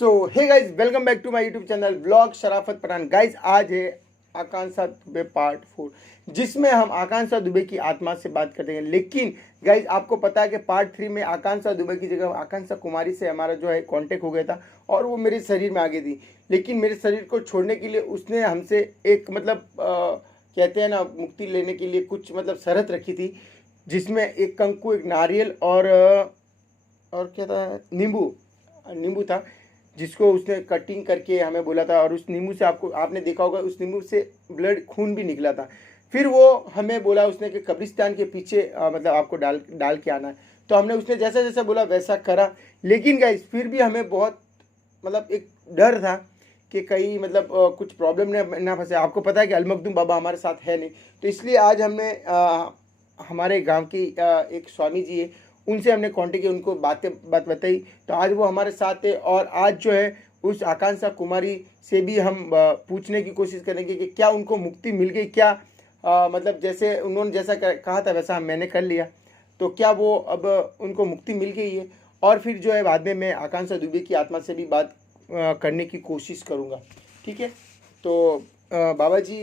So hey guys, welcome back to my YouTube channel blog Sharafat Pathan. Guys आज है आकांक्षा Dubey part 4, जिसमें हम आकांक्षा दुबे की आत्मा से बात करेंगे। लेकिन गाइज आपको पता है कि पार्ट 3 में आकांक्षा दुबे की जगह आकांक्षा कुमारी से हमारा जो है कांटेक्ट हो गया था और वो मेरे शरीर में आ गई थी। लेकिन मेरे शरीर को छोड़ने के लिए उसने हमसे एक मतलब कहते हैं ना, मुक्ति लेने के लिए कुछ मतलब शर्त रखी थी, जिसमें एक कंकु, एक नारियल और क्या था, नींबू था, जिसको उसने कटिंग करके हमें बोला था। और उस नींबू से आपने देखा होगा, उस नींबू से ब्लड खून भी निकला था। फिर वो हमें बोला उसने कि कब्रिस्तान के पीछे मतलब आपको डाल के आना है। तो हमने उसने जैसा जैसा बोला वैसा करा। लेकिन गाइस फिर भी हमें बहुत मतलब एक डर था कि कहीं मतलब कुछ प्रॉब्लम ना फंसे। आपको पता है कि अलमखदूम बाबा हमारे साथ है नहीं, तो इसलिए आज हमने हमारे गांव की एक स्वामी जी है, उनसे हमने कांटेक्ट किया, उनको बात बताई। तो आज वो हमारे साथ है और आज जो है उस आकांक्षा कुमारी से भी हम पूछने की कोशिश करेंगे कि क्या उनको मुक्ति मिल गई, क्या मतलब जैसे उन्होंने जैसा कहा था वैसा मैंने कर लिया, तो क्या वो अब उनको मुक्ति मिल गई है। और फिर जो है बाद में मैं आकांक्षा दुबे की आत्मा से भी बात करने की कोशिश करूँगा। ठीक है, तो बाबा जी,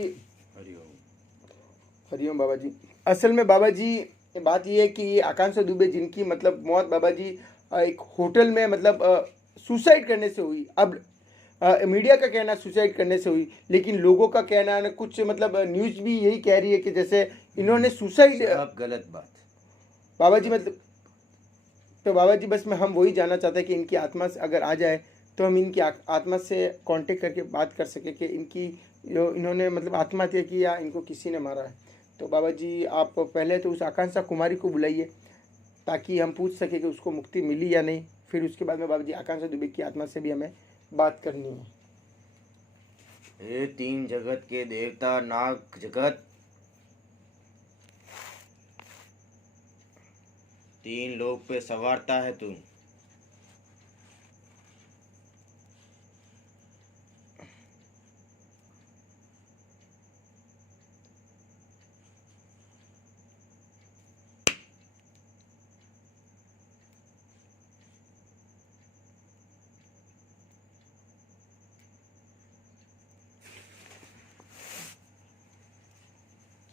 हरिओम बाबा जी। असल में बाबा जी बात ये है कि ये आकांक्षा दुबे जिनकी मतलब मौत बाबा जी एक होटल में मतलब सुसाइड करने से हुई। अब मीडिया का कहना सुसाइड करने से हुई, लेकिन लोगों का कहना है कुछ मतलब न्यूज़ भी यही कह रही है कि जैसे इन्होंने सुसाइड। गलत बात बाबा जी मतलब, तो बाबा जी बस में हम वही जानना चाहते हैं कि इनकी आत्मा से अगर आ जाए तो हम इनकी आत्मा से कांटेक्ट करके बात कर सके कि इनकी जो इन्होंने मतलब आत्महत्या की या इनको किसी ने मारा है। तो बाबा जी आप पहले तो उस आकांक्षा कुमारी को बुलाइए ताकि हम पूछ सके कि उसको मुक्ति मिली या नहीं। फिर उसके बाद में बाबा जी आकांक्षा दुबे की आत्मा से भी हमें बात करनी है। ये तीन जगत के देवता नाग जगत, तीन लोग पे सवारता है तू।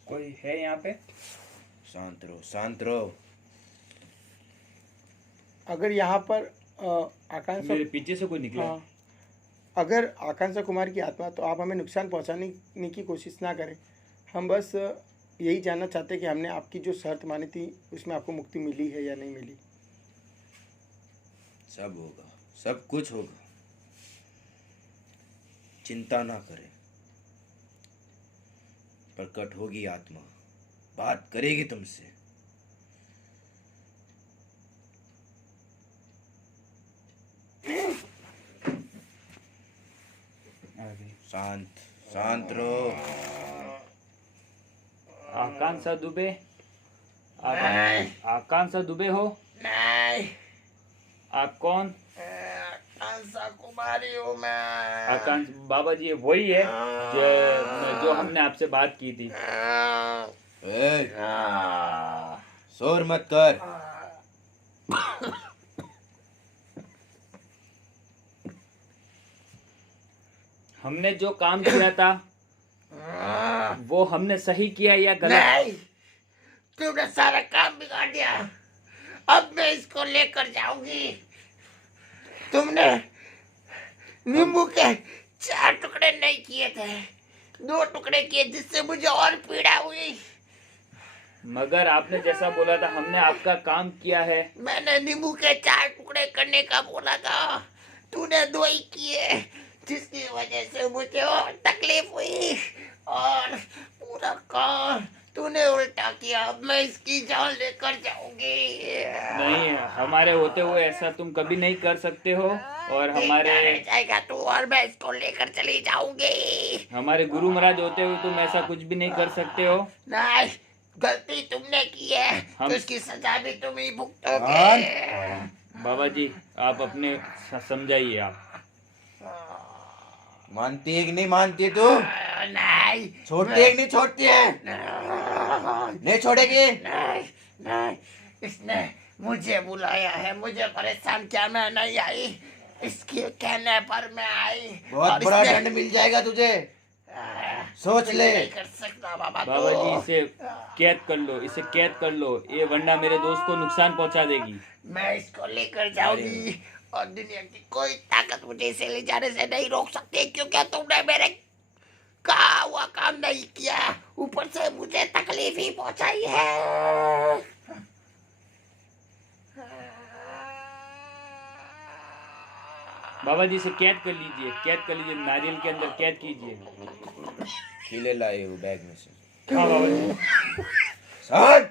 कोई है यहाँ पे? शांत रहो, शांत रहो। अगर यहाँ पर आकांक्षा, मेरे पीछे से कोई निकला? हाँ, अगर आकांक्षा कुमार की आत्मा, तो आप हमें नुकसान पहुँचाने की कोशिश ना करें। हम बस यही जानना चाहते हैं कि हमने आपकी जो शर्त मानी थी उसमें आपको मुक्ति मिली है या नहीं मिली। सब होगा, सब कुछ होगा, चिंता ना करें। प्रकट होगी आत्मा, बात करेगी तुमसे। शांत शांत रहो। आकांक्षा दुबे, आकांक्षा दुबे हो? नहीं, आप कौन? आकांक्षा कुमारी हूँ मैं। आकांक्ष बाबा जी वही है जो हमने आपसे बात की थी। ए, शोर मत कर। हमने जो काम किया था वो हमने सही किया या गलत? नहीं, तुमने सारा काम बिगाड़ दिया। अब मैं इसको लेकर जाऊंगी। तुमने नींबू के 4 टुकड़े नहीं किए थे, 2 टुकड़े किए, जिससे मुझे और पीड़ा हुई। मगर आपने जैसा बोला था हमने आपका काम किया है। मैंने नींबू के 4 टुकड़े करने का बोला था, तूने 2 ही किए, जिसकी वजह से मुझे और तकलीफ हुई और पूरा काम तूने उल्टा किया। अब मैं इसकी जान लेकर जाऊंगी। नहीं, हमारे होते हुए ऐसा तुम कभी नहीं कर सकते हो। और हमारे रह जाएगा तू और मैं इसको लेकर चली जाऊंगी। हमारे गुरु महाराज होते हुए तुम ऐसा कुछ भी नहीं कर सकते हो। नहीं, गलती तुमने की है हम- तो इसकी सजा भी तुम ही भुगतोगे। बाबा जी आप अपने समझाइए आप। मानती है कि नहीं मानती तू? नहीं छोड़ती है कि नहीं छोड़ती है? नहीं छोड़ेगी? नहीं नहीं, इसने मुझे बुलाया है, मुझे परेशान किया, मैं नहीं आई, इसके कहने पर मैं आई। बहुत और बड़ा इसने- दंड मिल जाएगा तुझे, सोच ले। नहीं कर सकता बाबा बाबा जी तो। इसे कैद कर लो, इसे कैद कर लो, ये वरना मेरे दोस्त को नुकसान पहुंचा देगी। मैं इसको लेकर जाऊंगी और दुनिया की कोई ताकत मुझे इसे ले जाने से नहीं रोक सकती, क्योंकि तुमने मेरे कहा हुआ काम नहीं किया, ऊपर से मुझे तकलीफ ही पहुंचाई है। बाबा जी इसे कैद कर लीजिए, कैद कर लीजिए, नारियल के अंदर कैद कीजिए। खिले लाए हो बैग में से। हाँ बाबा जी। सर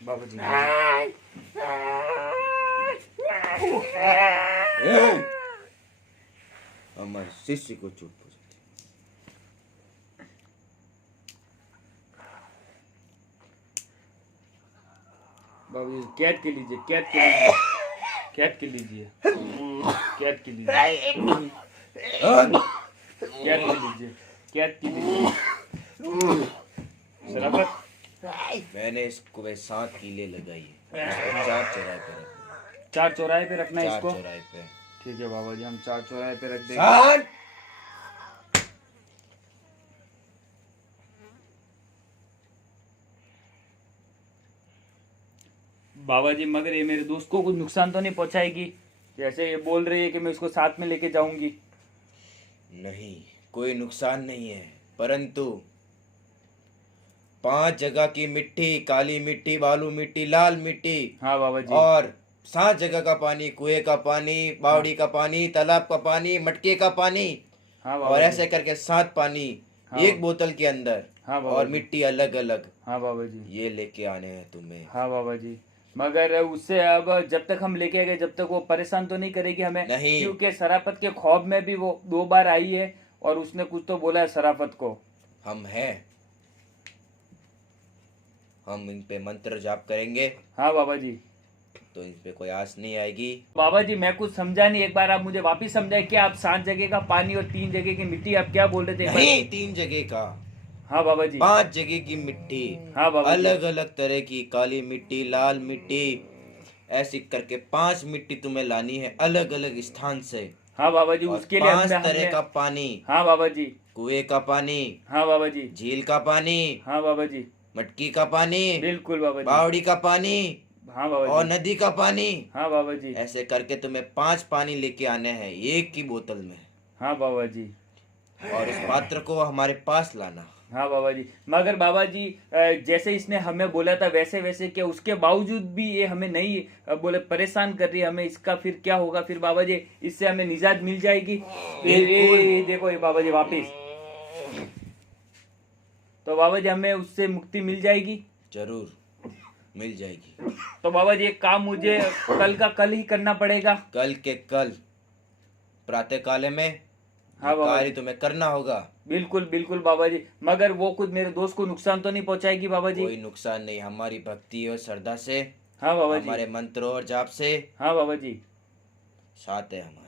बाबा जी हमारे शिष्य को चोट पहुंचाती। बाबा जी कैद के लीजिए, कैद के लीजिए, कैद के लीजिए, कैद के लीजिए, कैद के लीजिए, कैद के लीजिए। शराफत मैंने इसको वे 7 कीले लगाई है, इसको 4 चौराहे पे रखना। चार चौराहे पे रखना है 4 इसको। चौराहे पे। ठीक है बाबा जी, हम 4 चौराहे पे रख देंगे। सर बाबा जी मगर ये मेरे दोस्त को कुछ नुकसान तो नहीं पहुंचाएगी? जैसे ये बोल रही है कि मैं उसको साथ में लेके जाऊंगी। नहीं, कोई नुकसान नहीं है, परंतु 5 जगह की मिट्टी, काली मिट्टी, बालू मिट्टी, लाल मिट्टी हाँ बाबा जी। और 7 जगह का पानी, कुएं का पानी, बावड़ी का पानी, तालाब का पानी, मटके का पानी, हाँ बाबा और जी। ऐसे करके 7 पानी हाँ। एक बोतल के अंदर, हाँ बाबा और जी। मिट्टी अलग अलग, हाँ बाबा जी। ये लेके आने हैं तुम्हें। हाँ बाबा जी, मगर उससे अब जब तक हम लेके गए जब तक वो परेशान तो नहीं करेगी हमें? नहीं। क्योंकि शराफत के ख्वाब में भी वो 2 बार आई है और उसने कुछ तो बोला है शराफत को। हम हैं, हम इन पे मंत्र जाप करेंगे हाँ बाबा जी। तो इन पे कोई आस नहीं आएगी। बाबा जी मैं कुछ समझा नहीं, एक बार आप मुझे वापिस समझाए कि आप 7 जगह का पानी और 3 जगह की मिट्टी आप क्या बोल रहे थे एक बार? नहीं, 3 जगह का, हाँ बाबा जी। 5 जगह की मिट्टी, हाँ बाबा जी। अलग अलग तरह की, काली मिट्टी, लाल मिट्टी, ऐसी करके 5 मिट्टी तुम्हें लानी है अलग अलग स्थान से। हाँ बाबा जी, और उसके लिए 5 तरह हमने का पानी, हाँ बाबा जी। कुएं का पानी, हाँ बाबा जी। झील का पानी, हाँ बाबा जी। मटकी का पानी, बिल्कुल बाबा जी। बावड़ी का पानी हाँ बाबा और जी। नदी का पानी, हाँ बाबा जी। ऐसे करके तुम्हें 5 पानी लेके आने हैं एक की बोतल में, हाँ बाबा जी। और इस पात्र को हमारे पास लाना। हाँ बाबा जी, मगर बाबा जी जैसे इसने हमें बोला था वैसे वैसे क्या उसके बावजूद भी ये हमें नहीं बोले परेशान कर रही है हमें, इसका फिर क्या होगा फिर बाबा जी? इससे हमें निजात मिल जाएगी? ये देखो ये बाबा जी वापिस, तो बाबा जी हमें उससे मुक्ति मिल जाएगी? जरूर मिल जाएगी। तो बाबा जी एक काम मुझे कल का कल ही करना पड़ेगा। कल के कल प्रातः काले में हाँ बाबा कार्य तुम्हें करना होगा। बिल्कुल बिल्कुल बाबा जी, मगर वो खुद मेरे दोस्त को नुकसान तो नहीं पहुंचाएगी बाबा जी? कोई नुकसान नहीं, हमारी भक्ति और श्रद्धा से, हाँ बाबा जी। हमारे मंत्रों और जाप से हाँ बाबा जी। साथ है हमारे।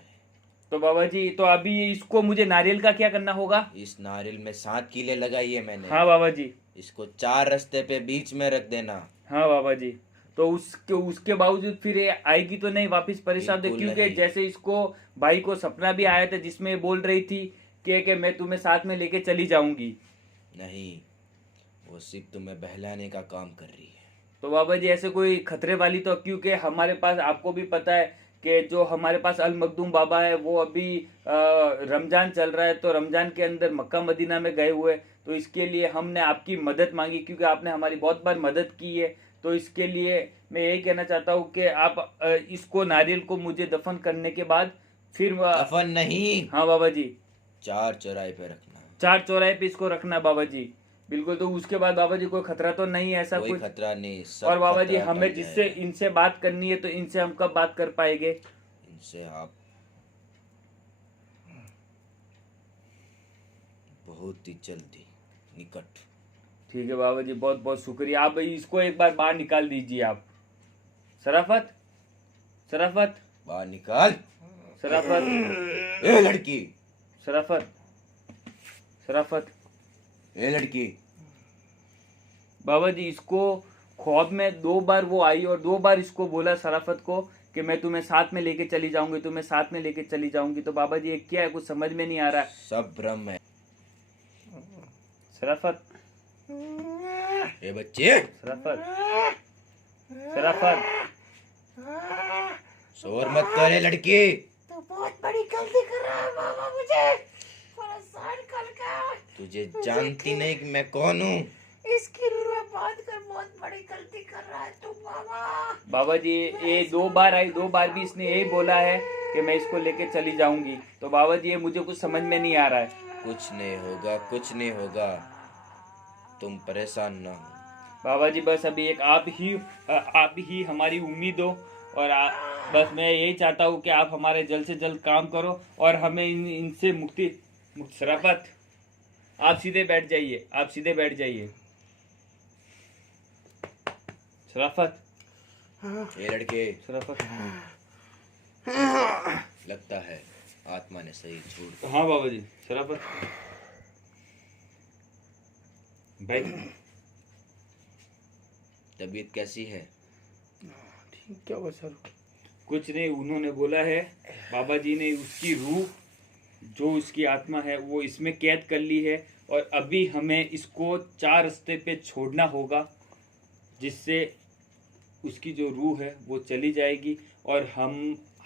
तो बाबा जी तो अभी इसको मुझे नारियल का क्या करना होगा? इस नारियल में 7 कीले लगाई है मैंने। हाँ बाबा जी। इसको 4 रास्ते पे बीच में रख देना। हाँ बाबा जी, तो उसके बावजूद फिर ये आएगी तो नहीं वापस परेशान? तो बिल्कुल क्योंकि नहीं। जैसे इसको भाई को सपना भी आया था जिसमें ये बोल रही थी कि मैं तुम्हें साथ में लेके चली जाऊंगी। नहीं, वो सिर्फ तुम्हें बहलाने का काम कर रही है। तो बाबा जी ऐसे कोई खतरे वाली तो, क्योंकि हमारे पास आपको भी पता है कि जो हमारे पास अल मखदूम बाबा है वो अभी रमजान चल रहा है, तो रमजान के अंदर मक्का मदीना में गए हुए, तो इसके लिए हमने आपकी मदद मांगी क्योंकि आपने हमारी बहुत बार मदद की है। तो इसके लिए मैं यही कहना चाहता हूँ कि आप इसको नारियल को मुझे दफन करने के बाद फिर दफन नहीं, हाँ बाबा जी। 4 चौराहे पे रखना, 4 चौराहे पे इसको रखना बाबा जी। बिल्कुल। तो उसके बाद बाबा जी कोई खतरा तो नहीं है ऐसा कोई कुछ? खतरा नहीं, सब और बाबा जी खतरा हमें टल जिससे जाएगा। इनसे बात करनी है तो इनसे हम कब बात कर पाएंगे? इनसे आप बहुत ही जल्दी, निकट। ठीक है बाबा जी, बहुत बहुत शुक्रिया। आप इसको एक बार बाहर निकाल दीजिए आप। शराफत, शराफत, बाहर निकाल। शराफत, ए लड़की, शराफत, शराफत। ए लड़की, बाबा जी इसको ख्वाब में 2 बार वो आई और 2 बार इसको बोला शराफत को कि मैं तुम्हें साथ में लेके चली जाऊंगी, तुम्हें साथ में लेके चली जाऊंगी। तो बाबा जी ये क्या है, कुछ समझ में नहीं आ रहा है। सब भ्रम है। शराफत, ए बच्चे, शराफत, शराफत, शोर मत कर। ए लड़की, तो बहुत बड़ी गलती कर रहा है बाबा, मुझे परेशान करके। तुझे जानती नहीं कि मैं कौन हूँ? इसकी में बात कर, बहुत बड़ी गलती कर रहा है तू बाबा। बाबा जी ये 2 बार आई, 2 बार भी इसने यही बोला है कि मैं इसको लेके चली जाऊंगी। तो बाबा जी ये मुझे कुछ समझ में नहीं आ रहा है। कुछ नहीं होगा, कुछ नहीं होगा, तुम परेशान ना हो। बाबा जी बस अभी एक आप ही हमारी उम्मीद हो और बस मैं यही चाहता हूँ कि आप हमारे जल्द से जल्द काम करो और हमें इनसे मुक्ति। शराफत, आप सीधे बैठ जाइए, आप सीधे बैठ जाइए। शराफत, ए लड़के, शराफत। लगता है आत्मा ने सही छोड़। हाँ बाबा जी। शराफत भाई, तबीयत कैसी है? ठीक, क्या हुआ सर? कुछ नहीं, उन्होंने बोला है बाबा जी ने उसकी रूह जो उसकी आत्मा है वो इसमें कैद कर ली है और अभी हमें इसको 4 रास्ते पे छोड़ना होगा जिससे उसकी जो रूह है वो चली जाएगी और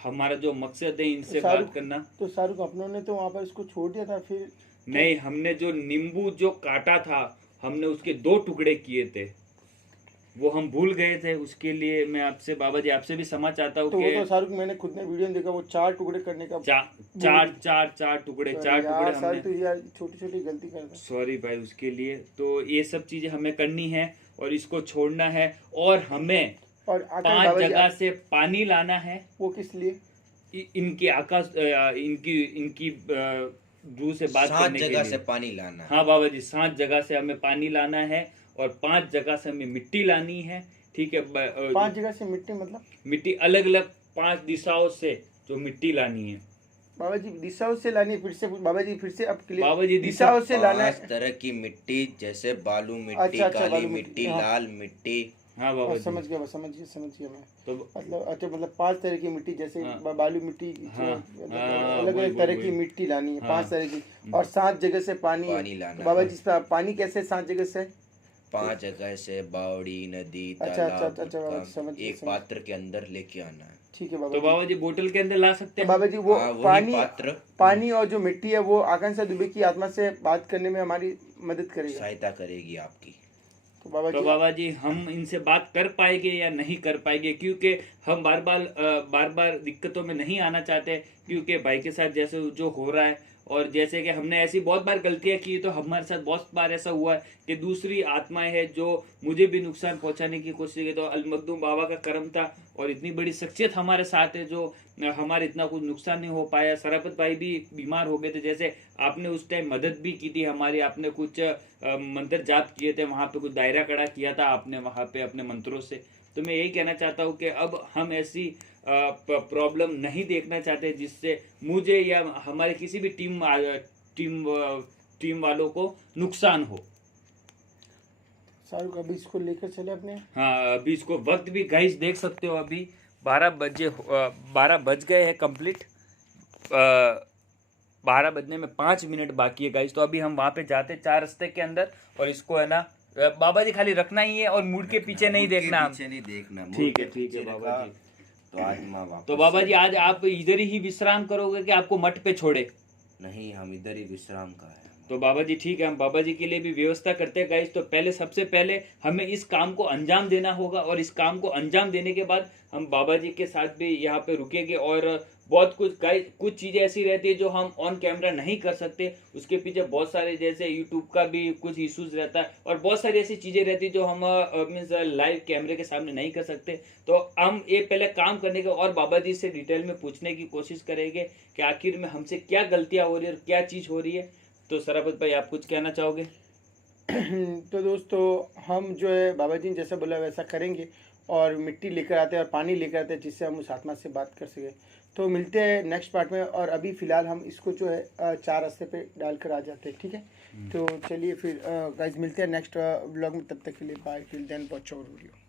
हमारा जो मकसद है इनसे बात करना। तो शाहरुख अपनों ने तो वहाँ पर इसको छोड़ दिया था, फिर नहीं, हमने जो नींबू जो काटा था हमने उसके 2 टुकड़े किए थे, वो हम भूल गए थे। उसके लिए मैं आपसे बाबा जी आपसे भी क्षमा चाहता हूँ तो वो तो कि शाहरुख मैंने खुद ने वीडियो में देखा, वो 4 टुकड़े करने का। चार टुकड़े यार सर, हमने। तो यार छोटी छोटी गलती कर रहा। सॉरी भाई उसके लिए। तो ये सब चीजें हमें करनी है और इसको छोड़ना है और हमें और आकाश 5 बाबा जी, जगह से पानी लाना है। वो किस लिए? इनकी आकाश इनकी रूह से बात 7 करने के जगह लिए। से पानी लाना है। हाँ बाबा जी, 7 जगह से हमें पानी लाना है और 5 जगह से हमें मिट्टी लानी है। ठीक है। 5 जगह से मिट्टी मतलब? मिट्टी अलग अलग 5 दिशाओं से जो मिट्टी लानी है। बाबा जी दिशाओं से लानी है? फिर से बाबा जी, फिर से अब क्लियर। बाबा जी दिशाओं से लाना 5 है। तरह की मिट्टी, जैसे बालू मिट्टी, अच्छा, काली बालू मिट्टी, मिट्टी, हाँ। लाल मिट्टी। हाँ बाबा जी। समझ गया, समझ गया मैं। तो मतलब अच्छा, मतलब 5 तरह की मिट्टी, जैसे हाँ। बालू मिट्टी, हाँ, हाँ, अलग वही, अलग तरह वही, की वही। मिट्टी लानी है, हाँ। 5 तरह की, और 7 जगह से पानी लाना तो बाबा है। जी इस पर पानी कैसे 7 जगह से? 5 जगह से बावड़ी, नदी, अच्छा, तालाब, अच्छा, बाबा जी, का समझ गया, एक समझ। पात्र के अंदर लेके आना है। ठीक है बाबा तो जी। बाबा जी बोतल के अंदर ला सकते तो हैं। बाबा जी वो हाँ, वही पानी और जो मिट्टी है वो आकांक्षा दुबे की आत्मा से बात करने में हमारी मदद करेगा। सहायता करेगी आपकी। तो बाबा तो जी बाबा जी हम इनसे बात कर पाएंगे या नहीं कर पाएंगे, क्योंकि हम बार बार दिक्कतों में नहीं आना चाहते, क्योंकि भाई के साथ जैसे जो हो रहा है और जैसे कि हमने ऐसी बहुत बार गलतियां की, तो हमारे साथ बहुत बार ऐसा हुआ है कि दूसरी आत्माएं हैं जो मुझे भी नुकसान पहुंचाने की कोशिश की। तो अल मखदूम बाबा का करम था और इतनी बड़ी शख्सियत हमारे साथ है जो हमारे इतना कुछ नुकसान नहीं हो पाया। शराफत भाई भी बीमार हो गए थे, जैसे आपने उस टाइम मदद भी की थी हमारी, आपने कुछ मंत्र जाप किए थे, वहां पे कुछ दायरा कड़ा किया था आपने वहां पे अपने मंत्रों से। तो मैं यही कहना चाहता हूँ कि अब हम ऐसी प्रॉब्लम नहीं देखना चाहते जिससे मुझे या हमारे किसी भी टीम वालों को नुकसान हो। शाहरुख अभी इसको लेकर चले अपने। हाँ अभी इसको वक्त भी गाइस देख सकते हो, अभी 12 बज गए हैं कंप्लीट। 12 बजने में 5 मिनट बाकी है गाइस। तो अभी हम वहाँ पे जाते 4 रास्ते के अंदर और इसको है ना बाबा जी खाली रखना ही है और मुड़ के पीछे नहीं देखना हम। पीछे नहीं देखना। ठीक है बाबा जी। तो आत्मा वापस। तो बाबा जी आज आप इधर ही विश्राम करोगे कि आपको मठ पे छोड़े? नहीं, हम इधर ही विश्राम का है। तो बाबा जी ठीक है, हम बाबा जी के लिए भी व्यवस्था करते हैं गाइस। तो पहले सबसे पहले हमें इस काम को अंजाम देना होगा और इस काम को अंजाम देने के बाद हम बाबा जी के साथ भी यहाँ पे रुकेंगे और बहुत कुछ चीज़ें ऐसी रहती है जो हम ऑन कैमरा नहीं कर सकते, उसके पीछे बहुत सारे जैसे यूट्यूब का भी कुछ इश्यूज रहता है और बहुत सारी ऐसी चीज़ें रहती है जो हम मीन्स लाइव कैमरे के सामने नहीं कर सकते। तो हम ये पहले काम करने के और बाबा जी से डिटेल में पूछने की कोशिश करेंगे कि आखिर में हमसे क्या गलतियाँ हो रही है और क्या चीज़ हो रही है। तो शराफत भाई, आप कुछ कहना चाहोगे? तो दोस्तों, हम जो है बाबा जी ने जैसा बोला वैसा करेंगे और मिट्टी लेकर आते हैं और पानी लेकर आते हैं जिससे हम उस आत्मा से बात कर सकें। तो मिलते हैं नेक्स्ट पार्ट में, और अभी फ़िलहाल हम इसको जो है 4 रास्ते पे डालकर आ जाते हैं, ठीक है। तो चलिए फिर गाइस मिलते हैं नेक्स्ट व्लॉग में, तब तक के लिए bye, till then watch our video.